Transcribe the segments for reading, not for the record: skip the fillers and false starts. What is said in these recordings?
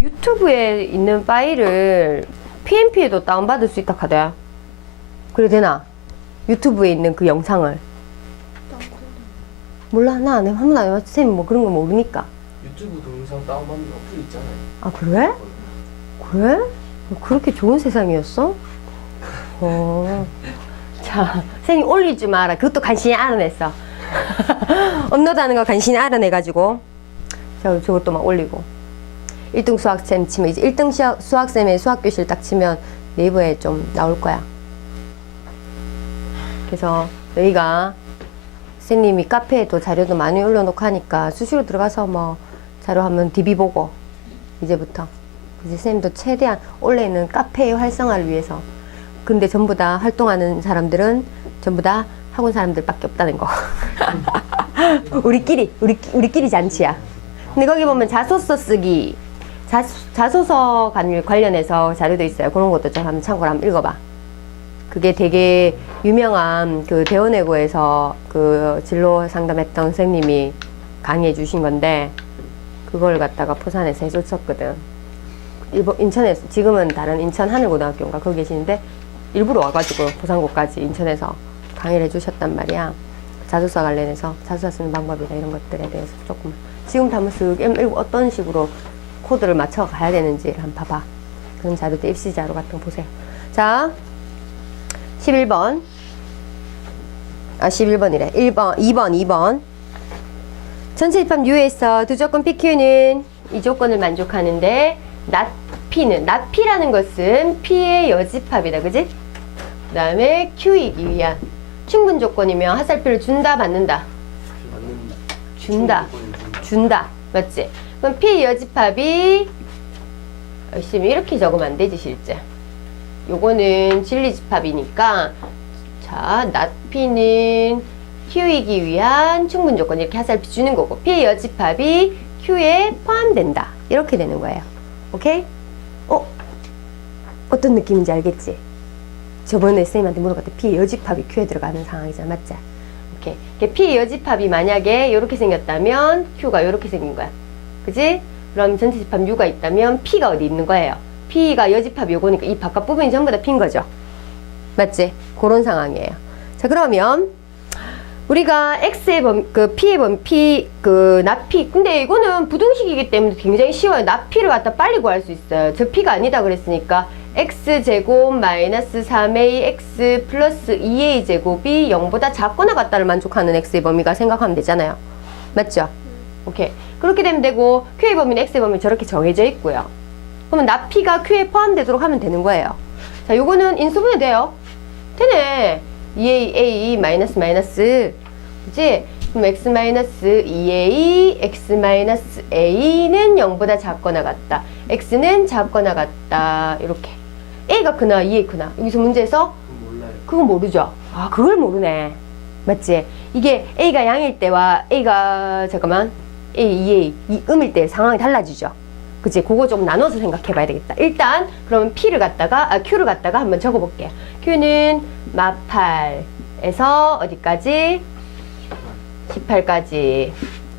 유튜브에 있는 파일을 PNP에도 다운받을 수 있다 카대. 그래 되나? 유튜브에 있는 그 영상을. 몰라, 나 안 해. 한 번도 안 해봤지. 쌤 뭐 그런 거 모르니까. 유튜브 동영상 다운받는 어플 있잖아요. 아, 그래? 그래? 그렇게 좋은 세상이었어? 자, 선생님 올릴 줄 알아. 그것도 간신히 알아냈어. 업로드하는 거 간신히 알아내가지고. 자, 저것도 막 올리고. 1등 수학쌤 치면, 이제 1등 수학쌤의 수학교실 딱 치면 네이버에 좀 나올 거야. 그래서 여기가 선생님이 카페에도 자료도 많이 올려놓고 하니까 수시로 들어가서 뭐 자료 한번 DB 보고 이제부터 이제 선생님도 최대한 올해는 카페의 활성화를 위해서. 근데 전부 다 활동하는 사람들은 전부 다 학원 사람들밖에 없다는 거. 우리끼리 잔치야. 근데 거기 보면 자소서 쓰기, 자소서 관련해서 자료도 있어요. 그런 것도 좀 한번 참고로 한번 읽어봐. 그게 되게 유명한 그 대원외고에서 그 진로 상담했던 선생님이 강의해 주신 건데, 그걸 갖다가 포산에서 해줬었거든. 인천에서, 지금은 다른 인천 하늘고등학교인가 거기 계시는데, 일부러 와가지고 포산고까지 인천에서 강의를 해주셨단 말이야. 자소서 관련해서 자소서 쓰는 방법이나 이런 것들에 대해서 조금 지금부터 한번 쓱 읽고 어떤 식으로 코드를 맞춰 가야 되는지를 한번 봐봐. 그런 자료도 입시 자료 같은 거 보세요. 자, 11번. 아, 11번이래. 2번. 전체 입합 U에서 두 조건 PQ는 이 조건을 만족하는데, 낫P라는 것은 P의 여집합이다. 그지? 그 다음에 Q이기 위한 충분 조건이면 하살표를 준다, 받는다? 준다. 맞지? 그럼 P의 여집합이 열심히 이렇게 적으면 안 되지, 실제. 요거는 진리집합이니까, 자, 낫P는 Q이기 위한 충분 조건 이렇게 하살표 주는 거고, P의 여집합이 Q에 포함된다. 이렇게 되는 거예요. 오케이? 어떤 느낌인지 알겠지? 저번에 쌤한테 물어봤더니 P의 여집합이 Q에 들어가는 상황이잖아. 맞지? 오케이. P의 여집합이 만약에 이렇게 생겼다면 Q가 이렇게 생긴 거야. 그지? 그럼 전체 집합 U가 있다면 P가 어디 있는 거예요? P가 여집합이 요거니까 이 바깥 부분이 전부 다 P인 거죠. 맞지? 그런 상황이에요. 자, 그러면 우리가 X의 P의 납P. 근데 이거는 부등식이기 때문에 굉장히 쉬워요. 납P를 갖다 빨리 구할 수 있어요. 저 P가 아니다 그랬으니까 X제곱 마이너스 3A X 플러스 2A 제곱이 0보다 작거나 같다를 만족하는 X의 범위가 생각하면 되잖아요. 맞죠? 오케이. 그렇게 되면 되고, Q의 범위는 X의 범위 저렇게 정해져 있고요. 그러면 납P가 Q에 포함되도록 하면 되는 거예요. 자, 요거는 인수분해 돼요. 되네. 2A 마이너스 그치? 그럼 X 마이너스 2A X 마이너스 A는 0보다 작거나 같다. X는 작거나 같다. 이렇게. A가 크나 2A 크나. 여기서 문제에서 몰라요. 그건 모르죠. 아, 그걸 모르네. 맞지? 이게 A가 0일 때와 A가 A, 2A 음일 때 상황이 달라지죠. 그치? 그거 좀 나눠서 생각해 봐야 되겠다. 일단 그러면 Q를 갖다가 한번 적어 볼게요. Q는 마8에서 어디까지? 18까지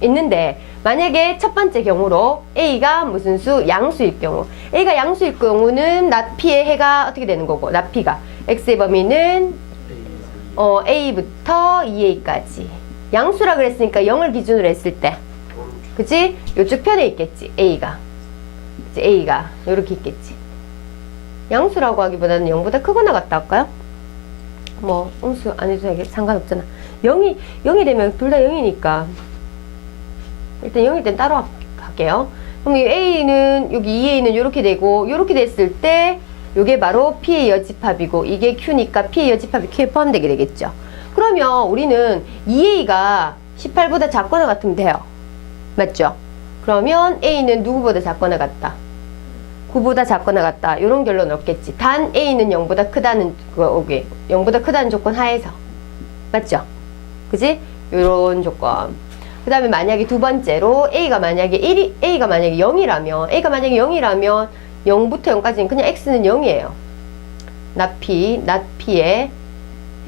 있는데, 만약에 첫 번째 경우로 A가 무슨 수? 양수일 경우. A가 양수일 경우는 납P의 해가 어떻게 되는 거고, 납P가 X의 범위는 A부터 2A까지. 양수라 그랬으니까 0을 기준으로 했을 때, 그치? 요쪽 편에 있겠지, A가. 그치? A가 요렇게 있겠지. 양수라고 하기보다는 0보다 크거나 같다 할까요? 뭐 음수 안 해도 상관없잖아. 0이 되면 둘 다 0이니까 일단 0일 땐 따로 할게요. 그럼 이 A는 여기 2A는 요렇게 되고, 요렇게 됐을 때 요게 바로 P의 여집합이고, 이게 Q니까 P의 여집합이 Q에 포함되게 되겠죠. 그러면 우리는 2A가 18보다 작거나 같으면 돼요. 맞죠? 그러면 A는 누구보다 작거나 같다? 9보다 작거나 같다. 이런 결론 없겠지. 단 A는 0보다 크다는 0보다 크다는 조건 하에서. 맞죠? 그지? 요런 조건. 그 다음에 만약에 두 번째로 A가 만약에 0이라면 0부터 0까지는 그냥 X는 0이에요. 납P의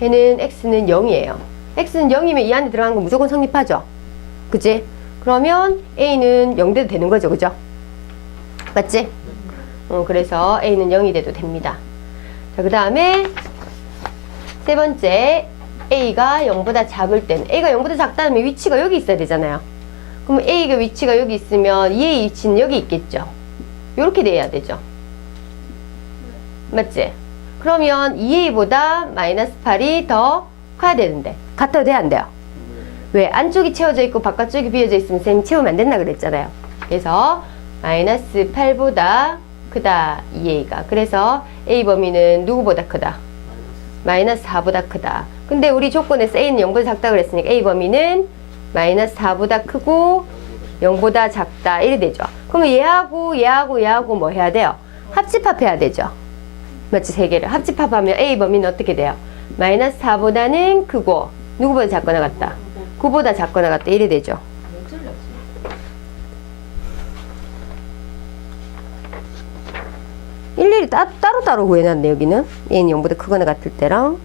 해는 X는 0이에요. X는 0이면 이 안에 들어간 건 무조건 성립하죠. 그치? 그러면 A는 0 돼도 되는 거죠. 그죠? 맞지? 그래서 a는 0이 돼도 됩니다. 자, 그 다음에 세 번째, a가 0보다 작을 땐, a가 0보다 작다면 위치가 여기 있어야 되잖아요. 그럼 a가 위치가 여기 있으면 2의 위치는 여기 있겠죠. 이렇게 돼야 되죠. 맞지? 그러면 2a보다 마이너스 8이 더 커야 되는데 같아도 돼야 안 돼요? 왜? 안쪽이 채워져 있고 바깥쪽이 비어져 있으면 쌤이 채우면 안 된다 그랬잖아요. 그래서 마이너스 8보다 크다 2a가. 그래서 a 범위는 누구보다 크다? 마이너스 4보다 크다. 근데 우리 조건에서 a는 0보다 작다 그랬으니까 a 범위는 마이너스 4보다 크고 0보다 작다 이래 되죠. 그러면 얘하고 뭐 해야 돼요? 합집합해야 되죠. 맞지? 세 개를 합집합하면 a 범위는 어떻게 돼요? 마이너스 4보다는 크고 누구보다 작거나 같다? 9보다 작거나 같다 이래 되죠. 일일이 따로따로 구해놨네. 여기는 a는 0보다 크거나 같을 때랑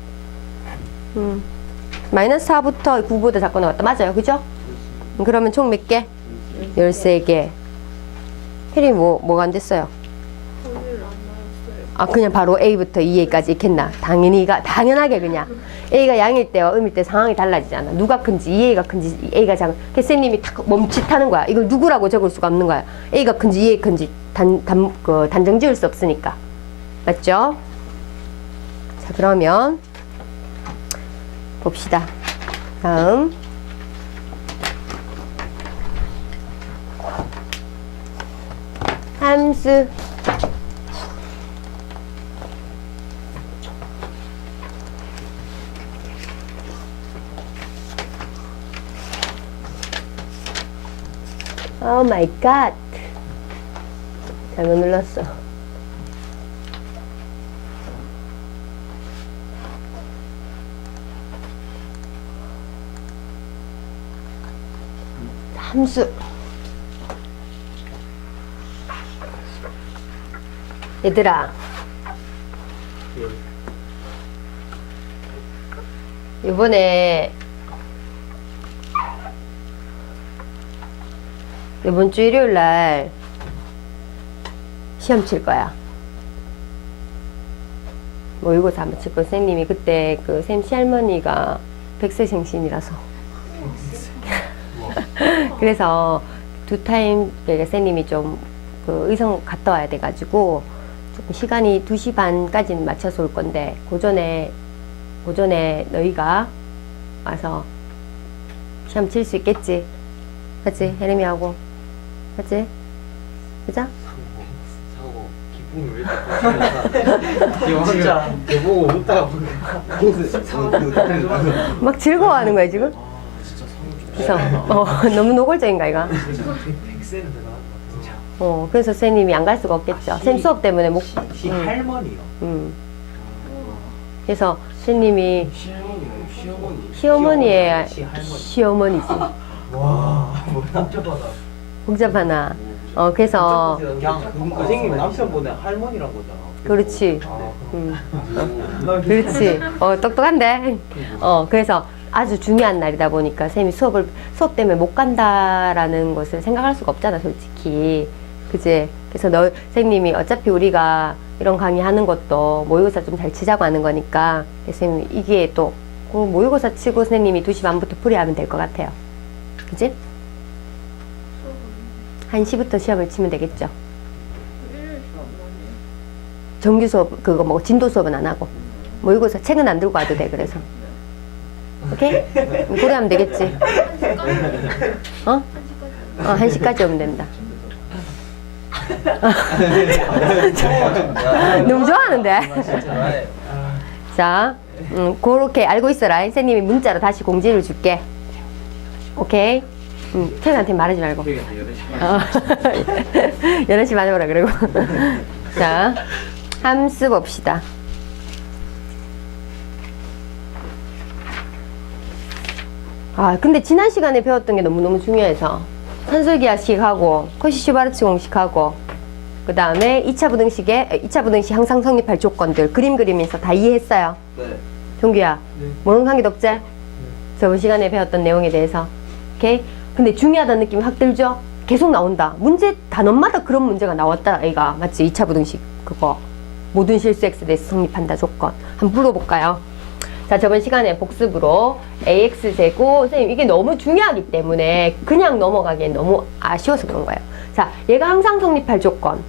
마이너스 4부터 9보다 작거나 같다. 맞아요. 그죠? 그러면 총 몇 개? 13개. 혜림이 뭐가 안 됐어요? 아, 그냥 바로 A부터 2A까지 있겠나? 당연하게 그냥. A가 양일 때와 음일 때 상황이 달라지잖아. 누가 큰지, 2A가 큰지, A가 작은. 선생님이 탁 멈칫하는 거야. 이걸 누구라고 적을 수가 없는 거야. A가 큰지, 2A 큰지 단정 지을 수 없으니까. 맞죠? 자, 그러면 봅시다. 다음. 함수. 오 마이 갓. 잘못 눌렀어. 함수. 얘들아. 이번 주 일요일 날 시험 칠 거야. 모의고사 한번 칠 거야. 선생님이 그때 그 쌤 시할머니가 100세 생신이라서. 그래서 두 타임 그러니까 선생님이 좀 그 의성 갔다 와야 돼가지고 조금 시간이 2시 반까지는 맞춰서 올 건데 오전에 너희가 와서 시험 칠 수 있겠지? 맞지? 혜림이하고 맞지? 그죠? 사고 기분이 왜 이렇게 진짜 대보고 웃다가 막 즐거워하는 거야 지금? 진짜 그래서 너무 노골적인가 이거? 100세는 대단하다 진짜. 그래서 선생님이 안 갈 수가 없겠죠. 쌤 수업 때문에 할머니요. 그래서 선생님이 시어머니의 시어머니지. 와, 복잡하다. 복잡하나. 그래서 그냥 선생님 남편분의 할머니란 거잖아. 그렇지. 그렇지. 똑똑한데. 그래서 아주 중요한 날이다 보니까 쌤이 수업 때문에 못 간다라는 것을 생각할 수가 없잖아, 솔직히. 그지? 그래서 선생님이 어차피 우리가 이런 강의 하는 것도 모의고사 좀 잘 치자고 하는 거니까 선생님이 이게 또 모의고사 치고 선생님이 2시 반부터 풀이하면 될 것 같아요. 그지? 1시부터 시험을 치면 되겠죠. 정규 수업, 진도 수업은 안 하고. 모의고사 책은 안 들고 와도 돼, 그래서. 오케이? 그래 하면 되겠지. 1시까지 오면 된다. 너무 좋아하는데? 자, 그렇게 알고 있어라. 선생님이 문자로 다시 공지를 줄게. 오케이? 태연한테 말하지 말고. 11시 반에 오라 그러고. 자, 함수 봅시다. 근데 지난 시간에 배웠던 게 너무너무 중요해서 산술기하식하고 코시-슈바르츠 공식하고 그 다음에 2차 부등식 항상 성립할 조건들 그림 그리면서 다 이해했어요. 네. 종규야, 네. 모르는 관계도 없지? 저번 시간에 배웠던 내용에 대해서. 오케이? 근데 중요하다는 느낌이 확 들죠? 계속 나온다. 문제 단원마다 그런 문제가 나왔다. A가 맞지? 2차 부등식 그거 모든 실수 X에 대해서 성립한다 조건. 한번 풀어볼까요? 자, 저번 시간에 복습으로 AX제곱, 선생님 이게 너무 중요하기 때문에 그냥 넘어가기엔 너무 아쉬워서 그런 거예요. 자, 얘가 항상 성립할 조건.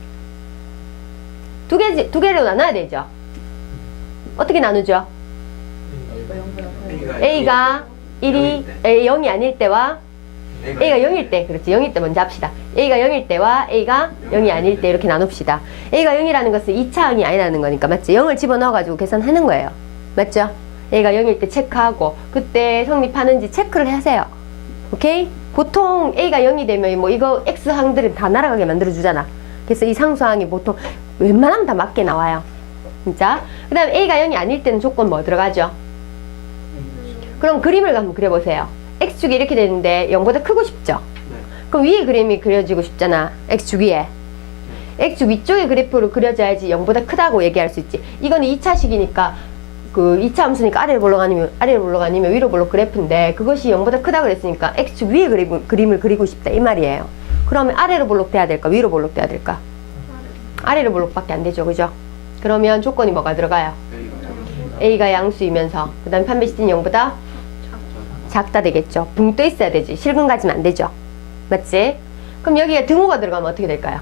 두 개로 나눠야 되죠. 어떻게 나누죠? A가 0이 아닐 때와 A가 0일 때, 그렇지. 0일 때 먼저 합시다. A가 0일 때와 A가 0이 아닐 때 이렇게 나눕시다. A가 0이라는 것은 2차항이 아니라는 거니까, 맞지? 0을 집어넣어가지고 계산하는 거예요. 맞죠? A가 0일 때 체크하고, 그때 성립하는지 체크를 하세요. 오케이? 보통 A가 0이 되면 뭐 이거 X항들은 다 날아가게 만들어주잖아. 그래서 이 상수항이 보통 웬만하면 다 맞게 나와요. 진짜? 그 다음에 A가 0이 아닐 때는 조건 뭐 들어가죠? 그럼 그림을 한번 그려보세요. X축이 이렇게 되는데 0보다 크고 싶죠? 그럼 위에 그림이 그려지고 싶잖아. X축 위에. X축 위쪽에 그래프로 그려져야지 0보다 크다고 얘기할 수 있지. 이거는 2차식이니까 그 2차 함수니까 아래로 올라가니면 위로 볼록 그래프인데 그것이 0보다 크다 그랬으니까 X축 위에 그림을 그리고 싶다 이 말이에요. 그러면 아래로 볼록 돼야 될까? 위로 볼록 돼야 될까? 아래로 볼록밖에 안 되죠. 그죠? 그러면 조건이 뭐가 들어가요? A가 양수이면서 그 다음에 판별시티는 0보다 작다 되겠죠. 붕 떠 있어야 되지. 실근 가지면 안 되죠. 맞지? 그럼 여기가 등호가 들어가면 어떻게 될까요?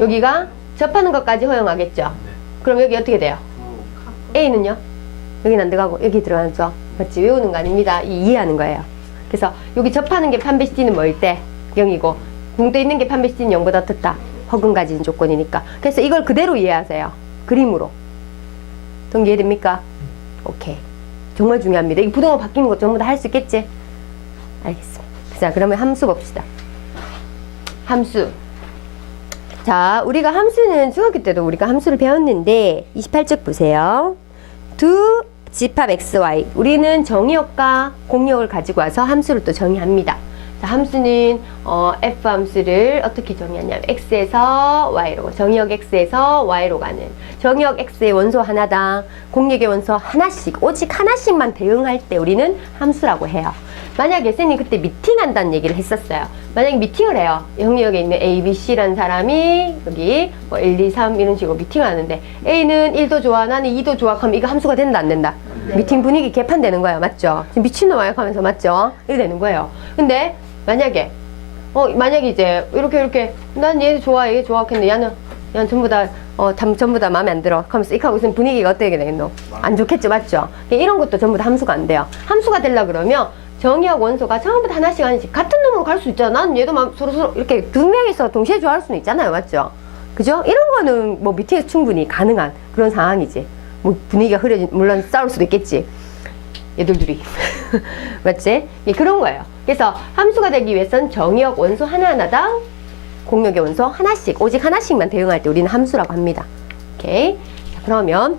여기가 접하는 것까지 허용하겠죠. 그럼 여기 어떻게 돼요? A는요? 여기는 안 들어가고 여기 들어가죠. 맞지? 외우는 거 아닙니다. 이해하는 거예요. 그래서 여기 접하는 게 판별시티는 뭐일 때? 0이고 붕 떠 있는 게 판별시티는 0보다 어떻다? 허근 가진 조건이니까. 그래서 이걸 그대로 이해하세요. 그림으로. 동기 이해됩니까? 오케이. 정말 중요합니다. 이 부등호 바뀌는 거 전부 다 할 수 있겠지? 알겠습니다. 자, 그러면 함수 봅시다. 함수. 자, 우리가 함수는 중학교 때도 우리가 함수를 배웠는데 28쪽 보세요. 두 집합 xy. 우리는 정의역과 공역을 가지고 와서 함수를 또 정의합니다. 자, 함수는 f 함수를 어떻게 정의하냐면 x에서 y로, 정의역 x에서 y로 가는 정의역 x의 원소 하나당 공역의 원소 하나씩, 오직 하나씩만 대응할 때 우리는 함수라고 해요. 만약에 쌤이 그때 미팅한다는 얘기를 했었어요. 만약에 미팅을 해요. 정의역에 있는 A, B, C라는 사람이 여기 뭐 1, 2, 3 이런 식으로 미팅을 하는데 A는 1도 좋아, 나는 2도 좋아 하면 이거 함수가 된다 안 된다? 네. 미팅 분위기 개판되는 거예요. 맞죠? 지금 미친놈 하면서 맞죠? 이렇게 되는 거예요. 근데 만약에 이제 이렇게 난 얘 좋아 얘 좋아 했는데 얘는 전부 다 전부 다 마음에 안 들어 하면서 이렇게 하고 있으면 분위기가 어떻게 되겠노? 안 좋겠죠. 맞죠? 이런 것도 전부 다 함수가 안 돼요. 함수가 되려 그러면 정의역 원소가 전부 다 하나씩 같은 놈으로 갈 수 있잖아. 난 얘도 서로 이렇게 두 명이서 동시에 좋아할 수는 있잖아요. 맞죠? 그죠? 이런 거는 뭐 미팅에서 충분히 가능한 그런 상황이지. 뭐 분위기가 물론 싸울 수도 있겠지. 얘들 둘이. 맞지? 예, 그런 거예요. 그래서 함수가 되기 위해서는 정의역 원소 하나하나당 공역의 원소 하나씩, 오직 하나씩만 대응할 때 우리는 함수라고 합니다. 오케이. 자, 그러면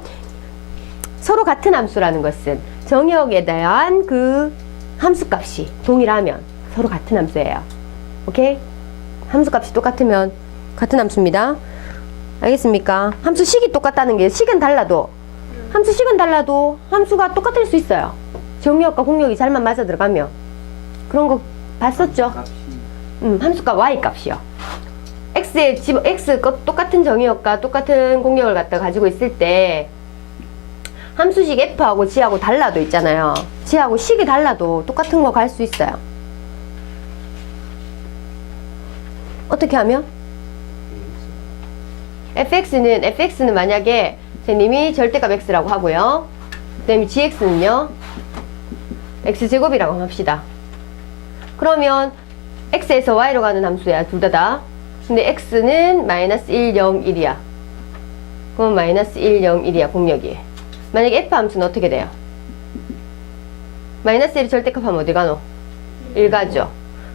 서로 같은 함수라는 것은 정의역에 대한 그 함수값이 동일하면 서로 같은 함수예요. 오케이? 함수값이 똑같으면 같은 함수입니다. 알겠습니까? 함수식이 똑같다는 게 식은 달라도 함수식은 달라도 함수가 똑같을 수 있어요. 정의역과 공역이 잘만 맞아 들어가면. 그런 거 봤었죠? 함수값 y값이요. x 똑같은 정의역과 똑같은 공역을 갖다 가지고 있을 때 함수식 f하고 g하고 달라도 있잖아요. g하고 식이 달라도 똑같은 거 갈 수 있어요. 어떻게 하면? fx는 만약에 선생님이 절대값 x라고 하고요. 그 다음에 gx는요. x제곱이라고 합시다. 그러면 x에서 y로 가는 함수야. 둘 다. 근데 x는 마이너스 1, 0, 1이야. 그럼 마이너스 1, 0, 1이야. 공역이. 만약에 f 함수는 어떻게 돼요? 마이너스 1이 절대값 하면 어디 가노? 1 가죠.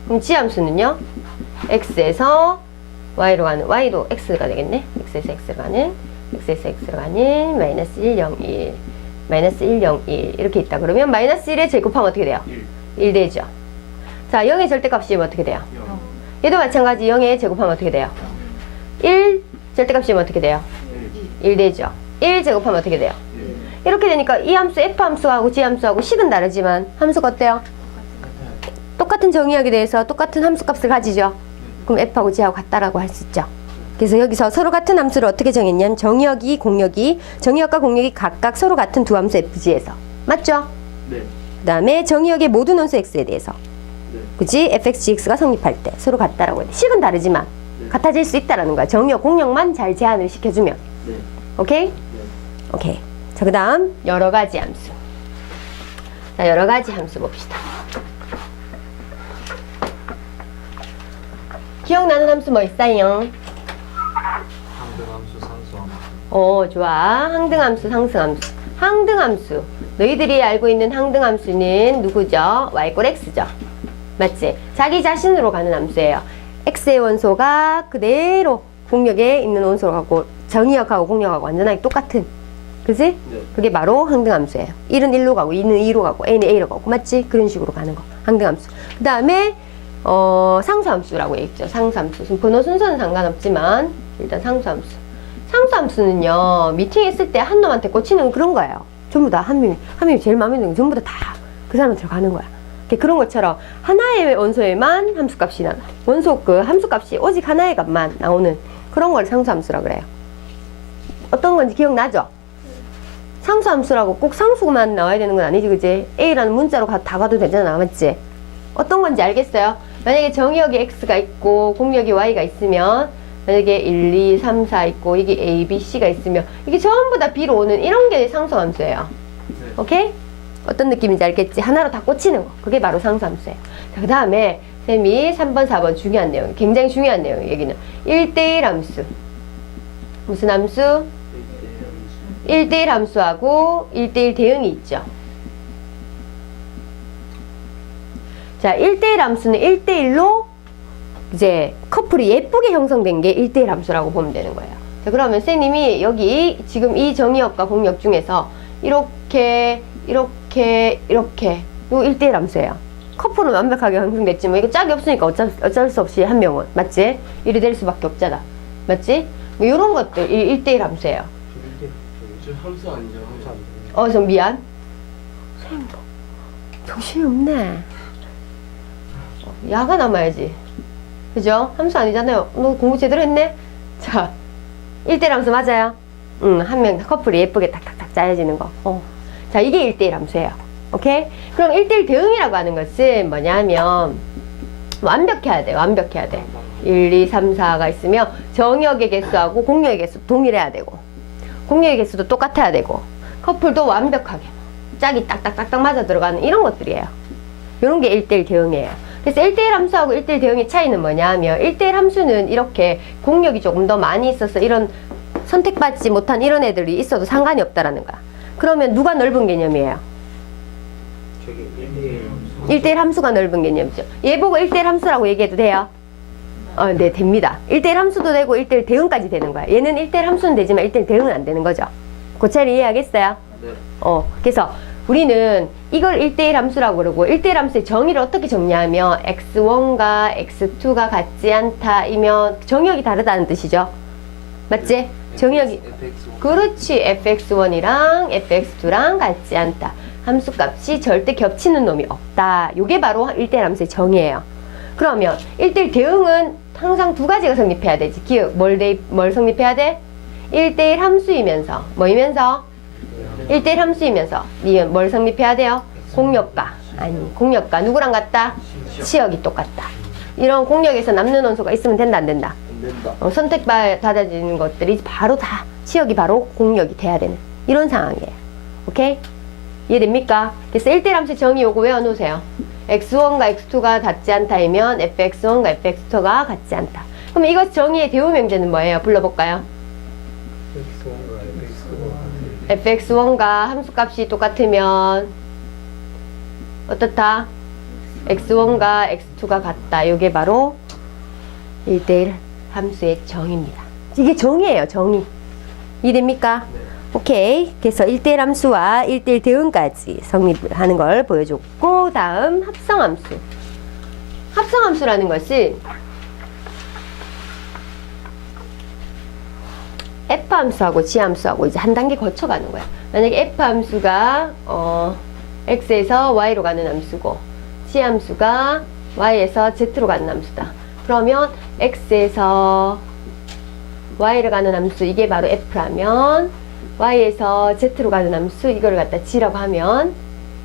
그럼 g 함수는요? x에서 y로 가는, y도 x가 되겠네? x에서 x로 가는 마이너스 1, 0, 1 마이너스 1, 0, 1 이렇게 있다. 그러면 마이너스 1에 제곱하면 어떻게 돼요? 1 되죠. 자, 0의 절대값이면 어떻게 돼요? 얘도 마찬가지 0의 제곱하면 어떻게 돼요? 1 절대값이면 어떻게 돼요? 1 되죠. 1 제곱하면 어떻게 돼요? 이렇게 되니까 이 함수 f 함수하고 g 함수하고 식은 다르지만 함수가 어때요? 똑같은 정의역에 대해서 똑같은 함수값을 가지죠. 그럼 f하고 g하고 같다라고 할 수 있죠. 그래서 여기서 서로 같은 함수를 어떻게 정했냐면 정의역과 공역이 각각 서로 같은 두 함수 fg에서 맞죠? 네. 그 다음에 정의역의 모든 원수 x에 대해서 네. 그치? fx, gx가 성립할 때 서로 같다라고 해. 식은 다르지만 네. 같아질 수 있다라는 거야. 정의역, 공역만 잘 제한을 시켜주면. 네. 오케이? 네. 오케이. 자, 그 다음 여러 가지 함수. 자, 여러 가지 함수 봅시다. 기억나는 함수 뭐 있어요? 항등함수, 상수함수. 좋아. 항등함수, 상승함수. 항등함수. 너희들이 알고 있는 항등함수는 누구죠? y 꼴 x죠. 맞지? 자기 자신으로 가는 함수예요. x의 원소가 그대로 공역에 있는 원소로 가고 정의역하고 공역하고 완전하게 똑같은. 그지? 네. 그게 바로 항등함수예요. 1은 1로 가고 2는 2로 가고 n은 a로 가고 맞지? 그런 식으로 가는 거. 항등함수. 그 다음에 상수함수라고 얘기했죠. 상수함수. 번호 순서는 상관없지만 일단 상수함수. 상수함수는요, 미팅했을 때 한 놈한테 꽂히는 그런 거예요. 전부 다 한 명이 제일 마음에 드는 거 전부 다 그 사람한테 가는 거야. 그런 것처럼 하나의 원소에만 함수값이 나와. 원소 그 함수값이 오직 하나의 값만 나오는 그런 걸 상수함수라고 그래요. 어떤 건지 기억나죠? 상수함수라고 꼭 상수만 나와야 되는 건 아니지, 그지? A라는 문자로 다 가도 되잖아, 맞지? 어떤 건지 알겠어요? 만약에 정의역에 X가 있고 공역이 Y가 있으면 만약에 1, 2, 3, 4 있고 이게 A, B, C가 있으면 이게 전부 다 B로 오는 이런 게 상수함수예요. 네. 오케이? 어떤 느낌인지 알겠지? 하나로 다 꽂히는 거. 그게 바로 상수함수예요. 자, 그 다음에 쌤이 3번, 4번 중요한 내용, 굉장히 중요한 내용 얘기는 1대1 함수. 무슨 함수? 1대1 함수하고 1대1 대응이 있죠. 자, 1대1 함수는 1대1로 이제 커플이 예쁘게 형성된 게 1대1 함수라고 보면 되는 거예요. 자, 그러면 선생님이 여기 지금 이 정의역과 공역 중에서 이렇게 요 1대1 함수예요. 커플은 완벽하게 형성됐지만 이거 짝이 없으니까 어쩔 수 없이 한 명은 맞지? 이리 될 수밖에 없잖아. 맞지? 뭐 이런 것들 1대1 함수예요. 저 함수 아니죠? 함수 아니죠? 좀 미안. 선생님, 정신이 없네. 야가 남아야지. 그죠? 함수 아니잖아요. 너 공부 제대로 했네? 자, 1대1 함수 맞아요? 한 명 커플이 예쁘게 탁탁탁 짜여지는 거. 자, 이게 1대1 함수예요. 오케이? 그럼 1대1 대응이라고 하는 것은 뭐냐면 완벽해야 돼. 완벽해야 돼. 1, 2, 3, 4가 있으면 정의역의 개수하고 공역의 개수 동일해야 되고 공역의 개수도 똑같아야 되고 커플도 완벽하게 짝이 딱딱딱딱 맞아 들어가는 이런 것들이에요. 이런 게 1대1 대응이에요. 그래서 1대1 함수하고 1대1 대응의 차이는 뭐냐면 1대1 함수는 이렇게 공역이 조금 더 많이 있어서 이런 선택받지 못한 이런 애들이 있어도 상관이 없다라는 거야. 그러면 누가 넓은 개념이에요? 저기 1대1 1대1 함수가 넓은 개념이죠. 얘 보고 1대1 함수라고 얘기해도 돼요? 네, 됩니다. 1대1 함수도 되고 1대1 대응까지 되는 거야. 얘는 1대1 함수는 되지만 1대1 대응은 안 되는 거죠. 그 차이를 이해하겠어요? 네. 그래서 우리는 이걸 1대1 함수라고 그러고 1대1 함수의 정의를 어떻게 정리하면 x1과 x2가 같지 않다이면 정의역이 다르다는 뜻이죠. 맞지? 정의역이 FX1. 그렇지. fx1이랑 fx2랑 같지 않다. 함수값이 절대 겹치는 놈이 없다. 이게 바로 1대1 함수의 정의예요. 그러면 1대1 대응은 항상 두 가지가 성립해야 되지. 기억, 뭘 성립해야 돼? 1대1 함수이면서 뭐이면서? 1대1 함수이면서 뭘 성립해야 돼요? 공역과 공역과 누구랑 같다? 치역이 똑같다. 이런 공역에서 남는 원소가 있으면 된다 안 된다? 안 된다. 선택받아지는 것들이 바로 다 치역이 바로 공역이 돼야 되는 이런 상황이에요. 오케이? 이해됩니까? 그래서 1대1 함수의 정의 요거 외워놓으세요. x1과 x2가 같지 않다이면 fx1과 fx2가 같지 않다. 그럼 이것 정의의 대우 명제는 뭐예요? 불러볼까요? fx1과 함수값이 똑같으면 어떻다? x1과 x2가 같다. 이게 바로 1대1 함수의 정의입니다. 이게 정의예요. 정의. 이해됩니까? 네. 오케이. 그래서 1대1 함수와 1대1 대응까지 성립하는 걸 보여줬고, 다음 합성함수. 합성함수라는 것은 F함수하고 G함수하고 이제 한 단계 거쳐가는 거야. 만약에 F함수가 X에서 Y로 가는 함수고 G함수가 y에서 z로 가는 함수다. 그러면 x에서 y를 가는 함수 이게 바로 f라면 y에서 z로 가는 함수 이거를 갖다 g라고 하면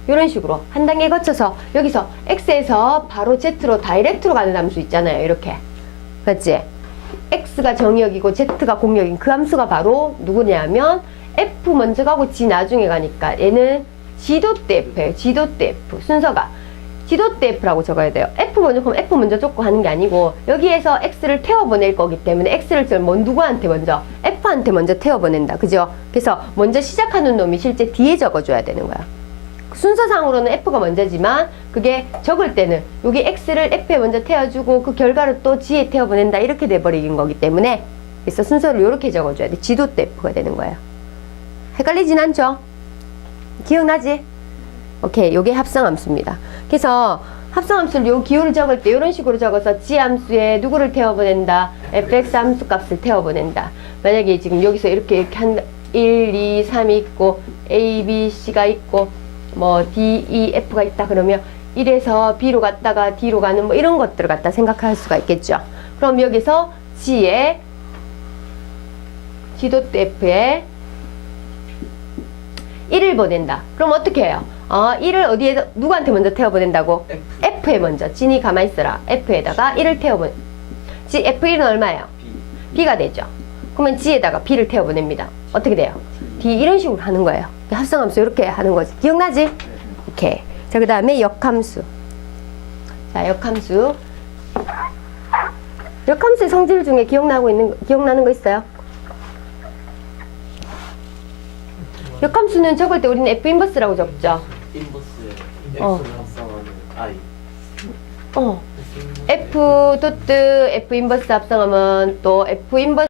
이런 식으로 한 단계 거쳐서 여기서 x에서 바로 z로 다이렉트로 가는 함수 있잖아요. 이렇게. 맞지? x가 정의역이고 z가 공역인 그 함수가 바로 누구냐면 f 먼저 가고 g 나중에 가니까 얘는 g도 때 f예요. g도 때 f. 순서가 g도 때 f라고 적어야 돼요. f 먼저 그럼 f 먼저 쫓고 하는 게 아니고 여기에서 x를 태워보낼 거기 때문에 x를 누구한테 먼저? f한테 먼저 태워보낸다. 그죠? 그래서 먼저 시작하는 놈이 실제 뒤에 적어줘야 되는 거야. 순서상으로는 f가 먼저지만 그게 적을 때는 여기 x를 f에 먼저 태워주고 그 결과를 또 g에 태워보낸다 이렇게 돼버리는 거기 때문에 그래서 순서를 이렇게 적어줘야 돼. g도 때 f가 되는 거예요. 헷갈리진 않죠? 기억나지? 오케이, 요게 합성함수입니다. 그래서 합성함수를 요 기호를 적을 때 이런 식으로 적어서 g 함수에 누구를 태워보낸다? fx 함수 값을 태워보낸다. 만약에 지금 여기서 이렇게 한 1, 2, 3이 있고 a, b, c가 있고 뭐 D, E, F가 있다 그러면 1에서 B로 갔다가 D로 가는 뭐 이런 것들을 갖다 생각할 수가 있겠죠. 그럼 여기서 G에 G도 F에 1을 보낸다. 그럼 어떻게 해요? 1을 어디에 누구한테 먼저 태워보낸다고? F에 먼저. 진이 가만히 있어라. F에다가 1을 태워보내. G, F1은 얼마예요? B가 되죠. 그러면 G에다가 B를 태워보냅니다. 어떻게 돼요? D 이런 식으로 하는 거예요. 합성함수 이렇게 하는 거지. 기억나지? 오케이. 자, 그 다음에 역함수. 자, 역함수. 역함수의 성질 중에 기억나는 거 있어요? 역함수는 적을 때 우리는 F 인버스라고 적죠. 인버스에 어. X를 합성하는 I. F 도트 F 인버스 합성하면 또 F 인버스